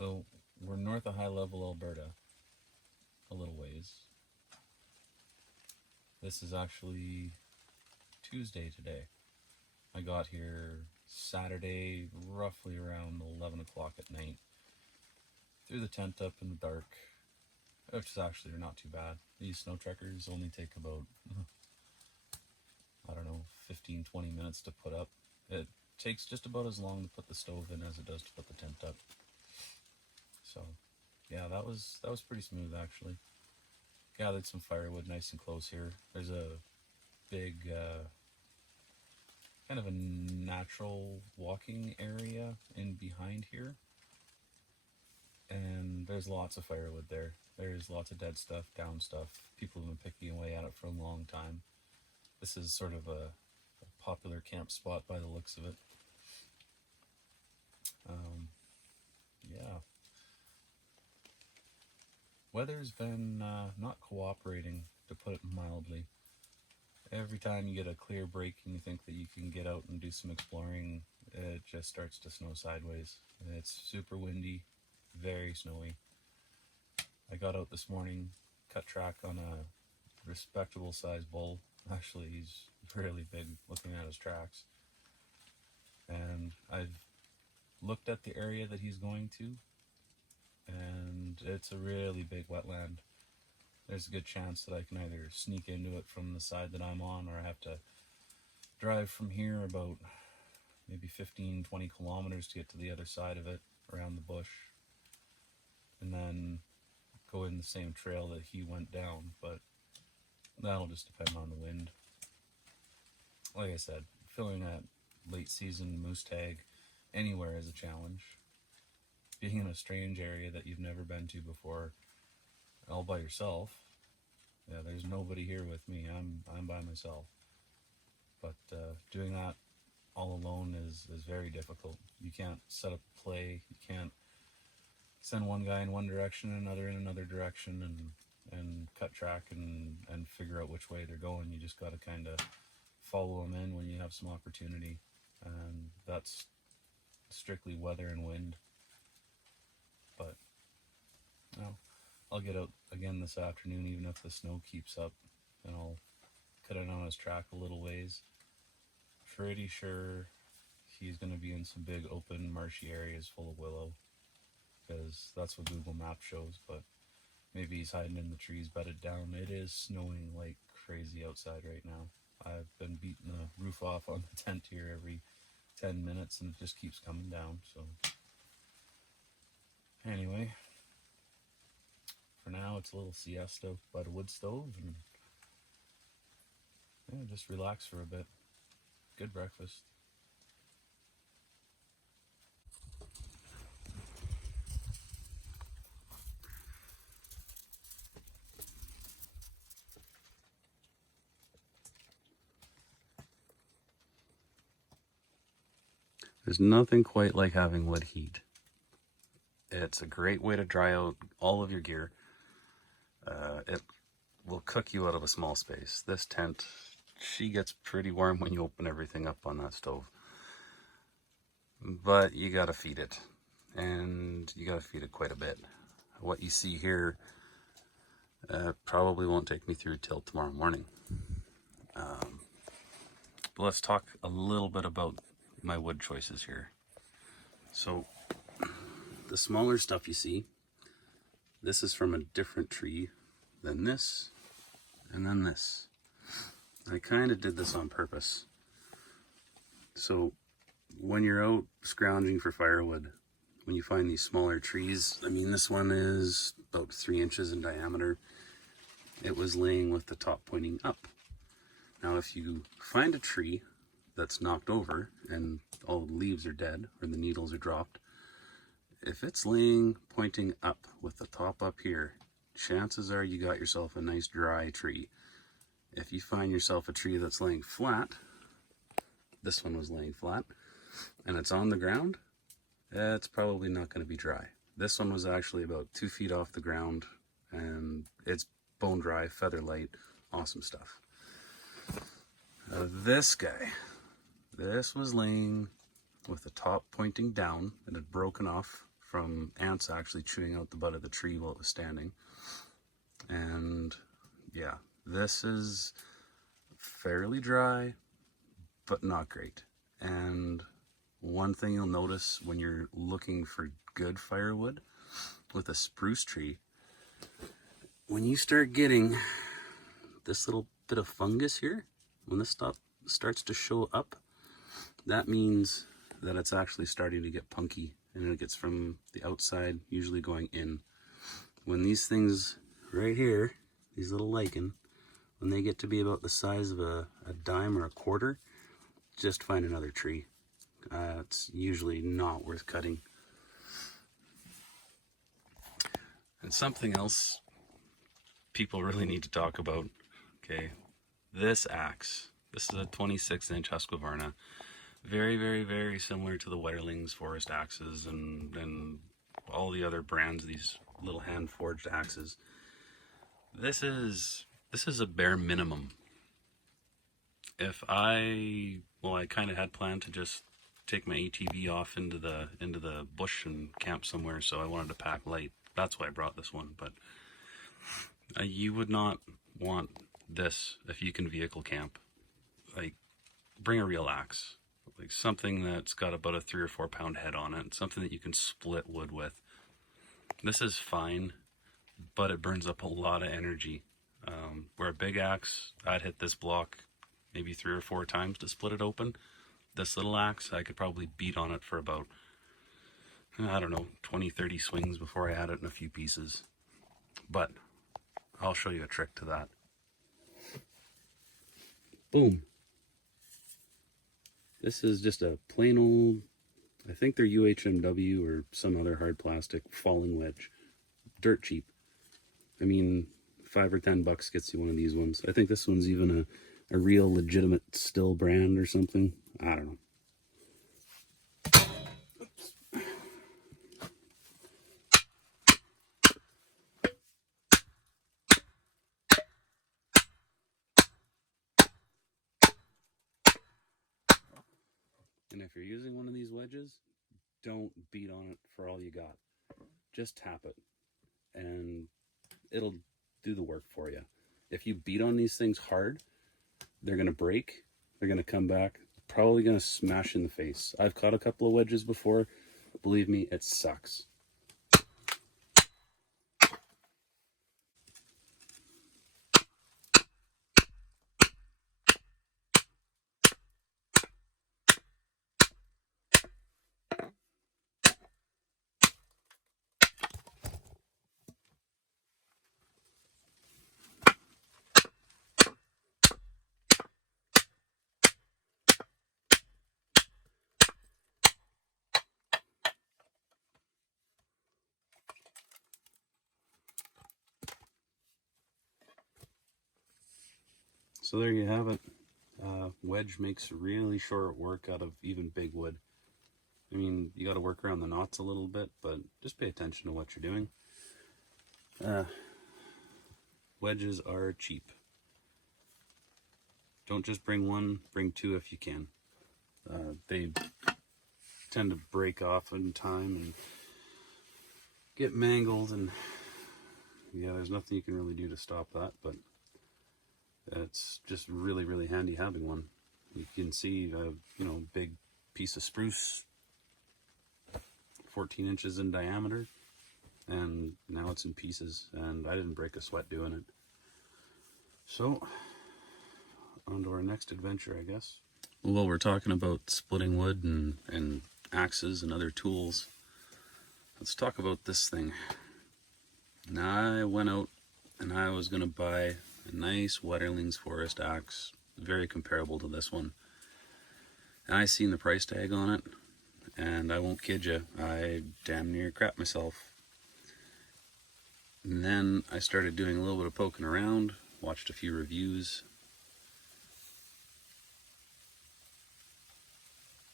So we're north of high level Alberta, a little ways. This is actually Tuesday today. I got here Saturday, roughly around 11 o'clock at night. Threw the tent up in the dark, which is actually not too bad. These Snowtrekkers only take about, I don't know, 15-20 minutes to put up. It takes just about as long to put the stove in as it does to put the tent up. So, yeah, that was pretty smooth actually. Gathered some firewood nice and close here. There's a big, kind of a natural walking area in behind here. And there's lots of firewood there. There's lots of dead stuff, down stuff. People have been picking away at it for a long time. This is sort of a popular camp spot by the looks of it. Yeah. Weather's been not cooperating, to put it mildly. Every time you get a clear break and you think that you can get out and do some exploring, it just starts to snow sideways. It's super windy, very snowy. I got out this morning, cut track on a respectable sized bull. Actually, he's really big looking at his tracks. And I've looked at the area that he's going to, and it's a really big wetland. There's a good chance that I can either sneak into it from the side that I'm on, or I have to drive from here about maybe 15-20 kilometers to get to the other side of it, around the bush, and then go in the same trail that he went down. But that'll just depend on the wind. Like I said, filling that late season moose tag anywhere is a challenge. Being in a strange area that you've never been to before, all by yourself. Yeah, there's nobody here with me. I'm by myself. But doing that all alone is very difficult. You can't set up a play. You can't send one guy in one direction and another in another direction and cut track and figure out which way they're going. You just got to kind of follow them in when you have some opportunity. And that's strictly weather and wind. But no, I'll get out again this afternoon, even if the snow keeps up, and I'll cut it on his track a little ways. Pretty sure he's going to be in some big open marshy areas full of willow, because that's what Google Maps shows. But maybe he's hiding in the trees bedded down. It is snowing like crazy outside right now. I've been beating the roof off on the tent here every 10 minutes, and it just keeps coming down. So anyway, for now it's a little siesta by the wood stove, and yeah, just relax for a bit. Good breakfast. There's nothing quite like having wood heat. It's a great way to dry out all of your gear. It will cook you out of a small space. This tent, she gets pretty warm when you open everything up on that stove. But you gotta feed it, and you gotta feed it quite a bit. What you see here probably won't take me through till tomorrow morning. But let's talk a little bit about my wood choices here. So the smaller stuff you see, this is from a different tree than this, and then this. I kind of did this on purpose. So when you're out scrounging for firewood, when you find these smaller trees, I mean, this one is about 3 inches in diameter. It was laying with the top pointing up. Now, if you find a tree that's knocked over and all the leaves are dead or the needles are dropped, if it's laying pointing up with the top up here, chances are you got yourself a nice dry tree. If you find yourself a tree that's laying flat, this one was laying flat, and it's on the ground, it's probably not going to be dry. This one was actually about 2 feet off the ground, and it's bone dry, feather light, awesome stuff. This guy, this was laying with the top pointing down. It had broken off from ants actually chewing out the butt of the tree while it was standing. And yeah, this is fairly dry, but not great. And one thing you'll notice when you're looking for good firewood with a spruce tree, when you start getting this little bit of fungus here, when this stuff starts to show up, that means that it's actually starting to get punky, and it gets from the outside, usually going in. When these things right here, these little lichen, when they get to be about the size of a dime or a quarter, just find another tree. It's usually not worth cutting. And something else people really need to talk about, okay, this axe. This is a 26-inch Husqvarna. Very, very, very similar to the Wetterlings forest axes and all the other brands, these little hand-forged axes. This is a bare minimum. If I kind of had planned to just take my ATV off into the bush and camp somewhere, so I wanted to pack light. That's why I brought this one. But you would not want this if you can vehicle camp. Like, bring a real axe, like something that's got about a 3 or 4 pound head on it, something that you can split wood with. This is fine, but it burns up a lot of energy. Where a big axe, I'd hit this block maybe 3 or 4 times to split it open. This little axe, I could probably beat on it for about, I don't know, 20-30 swings before I had it in a few pieces. But I'll show you a trick to that. Boom. This is just a plain old, I think they're UHMW or some other hard plastic falling wedge. Dirt cheap. I mean, $5 or $10 gets you one of these ones. I think this one's even a real legitimate Still brand or something. I don't know. Oops. And if you're using one of these wedges, don't beat on it for all you got. Just tap it, and it'll do the work for you. If you beat on these things hard, they're going to break, they're going to come back, probably going to smash in the face. I've caught a couple of wedges before. Believe me, it sucks. So there you have it. Wedge makes really short work out of even big wood. I mean, you got to work around the knots a little bit, but just pay attention to what you're doing. Wedges are cheap. Don't just bring one, bring 2 if you can. They tend to break off in time and get mangled, and yeah, there's nothing you can really do to stop that, but it's just really, really handy having one. You can see a big piece of spruce, 14 inches in diameter, and now it's in pieces, and I didn't break a sweat doing it. So, on to our next adventure, I guess. Well, we're talking about splitting wood and axes and other tools. Let's talk about this thing. Now, I went out and I was going to buy a nice Wetterlings forest axe, very comparable to this one. And I seen the price tag on it, and I won't kid you, I damn near crapped myself. And then I started doing a little bit of poking around, watched a few reviews,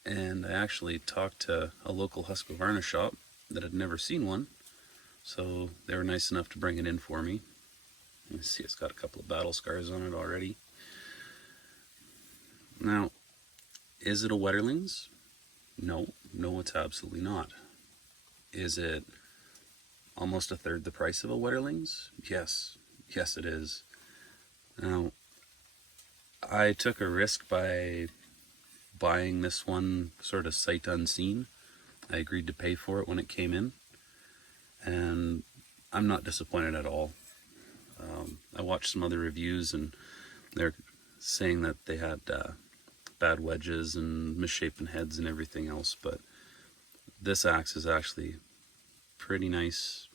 and I actually talked to a local Husqvarna shop that had never seen one, so they were nice enough to bring it in for me. You see it's got a couple of battle scars on it already. Now, is it a Wetterlings? No, it's absolutely not. Is it almost a third the price of a Wetterlings? Yes. Yes, it is. Now, I took a risk by buying this one sort of sight unseen. I agreed to pay for it when it came in, and I'm not disappointed at all. I watched some other reviews, and they're saying that they had bad wedges and misshapen heads and everything else, but this axe is actually pretty nice,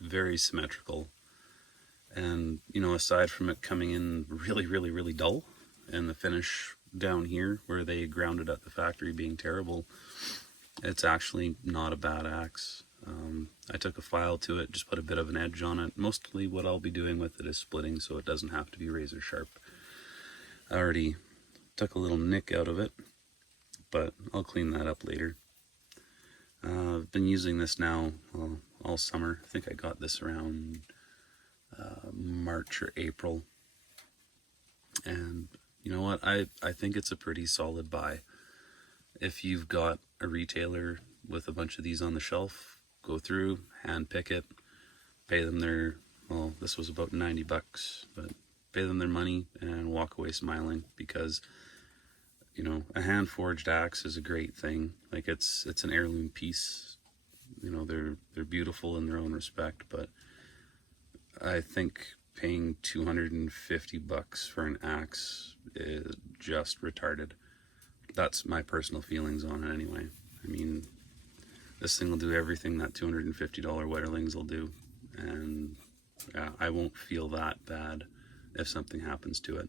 very symmetrical, and you know, aside from it coming in really dull, and the finish down here where they ground it at the factory being terrible, it's actually not a bad axe. I took a file to it, just put a bit of an edge on it. Mostly what I'll be doing with it is splitting, so it doesn't have to be razor sharp. I already took a little nick out of it, but I'll clean that up later. I've been using this now all summer. I think I got this around March or April. And you know what? I think it's a pretty solid buy. If you've got a retailer with a bunch of these on the shelf, go through, hand pick it, pay them their, well, this was about 90 bucks, but pay them their money and walk away smiling, because you know, a hand forged axe is a great thing. Like, it's an heirloom piece. You know, they're beautiful in their own respect, but I think paying 250 bucks for an axe is just retarded. That's my personal feelings on it anyway. I mean, this thing will do everything that $250 Wetterlings will do, and I won't feel that bad if something happens to it.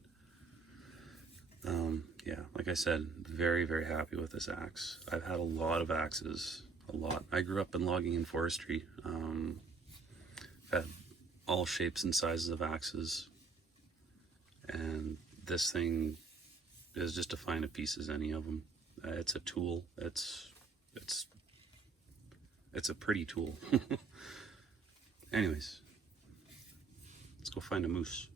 Yeah, like I said, very happy with this axe. I've had a lot of axes, a lot. I grew up in logging and forestry. I've had all shapes and sizes of axes, and this thing is just as fine a piece as any of them. It's a tool. It's a pretty tool. Anyways, let's go find a moose.